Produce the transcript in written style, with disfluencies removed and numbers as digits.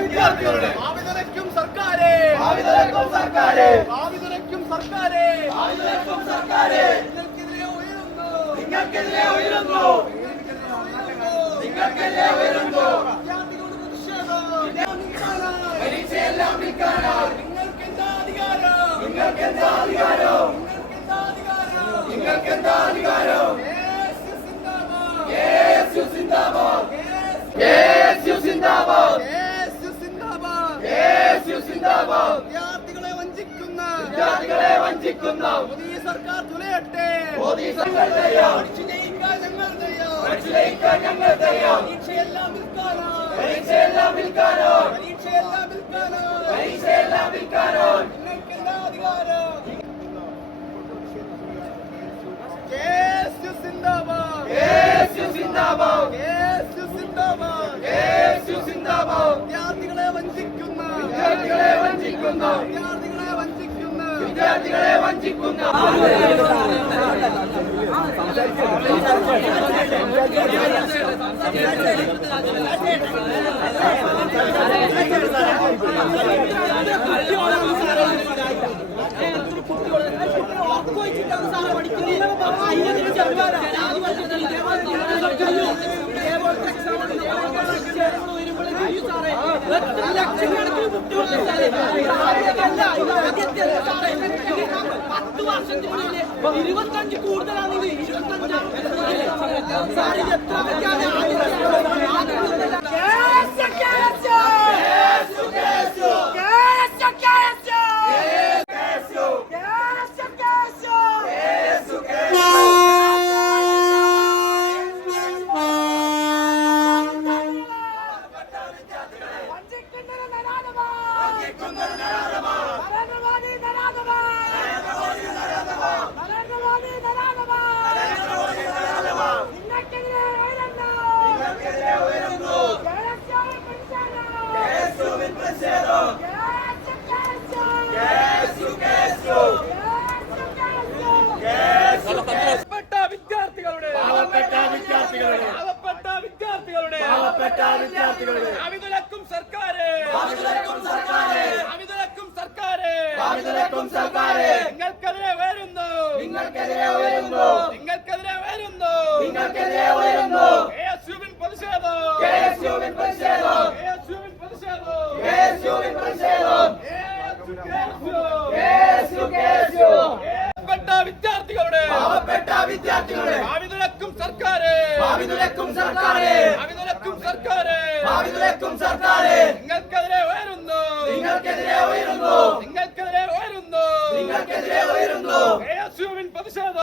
വിദ്യാർത്ഥികളുടെ ഭാവിതലയ്ക്കും സർക്കാരെ നിങ്ങൾക്കെതിരെ ഉയരുന്നു പരീക്ഷയെല്ലാം വിൽക്കാനാണ് നിങ്ങൾക്കെന്താ അധികാരം വിദ്യാർത്ഥികളെ വഞ്ചിക്കുന്ന മോദി സർക്കാർ തുലയട്ടെ. പഠിച്ചു ജയിക്കാൻ ഞങ്ങൾ തയ്യാർ. പരീക്ഷയെല്ലാം വിൽക്കാനാണ്. നിങ്ങൾക്കെന്താ അധികാരം? വിദ്യാർത്ഥികളെ വഞ്ചിക്കുന്ന ലക്ഷക്കണക്കിന് കുട്ടികളുടെ 10 വർഷത്തിനുള്ളിൽ 25 കൂടുതലാണെങ്കിൽ 25 എത്ര വിദ്യാർത്ഥികളുടെ അവിതലക്കും സർക്കാരെ നിങ്ങൾക്കെതിരെ ഉയരുന്നു KSUവിൻ പ്രതിഷേധം വിദ്യാർത്ഥികളുടെ അവിതലക്കും സർക്കാരെ നിങ്ങൾക്കെതിരെ ഉയരുന്നു KSUവിൻ പ്രതിഷേധം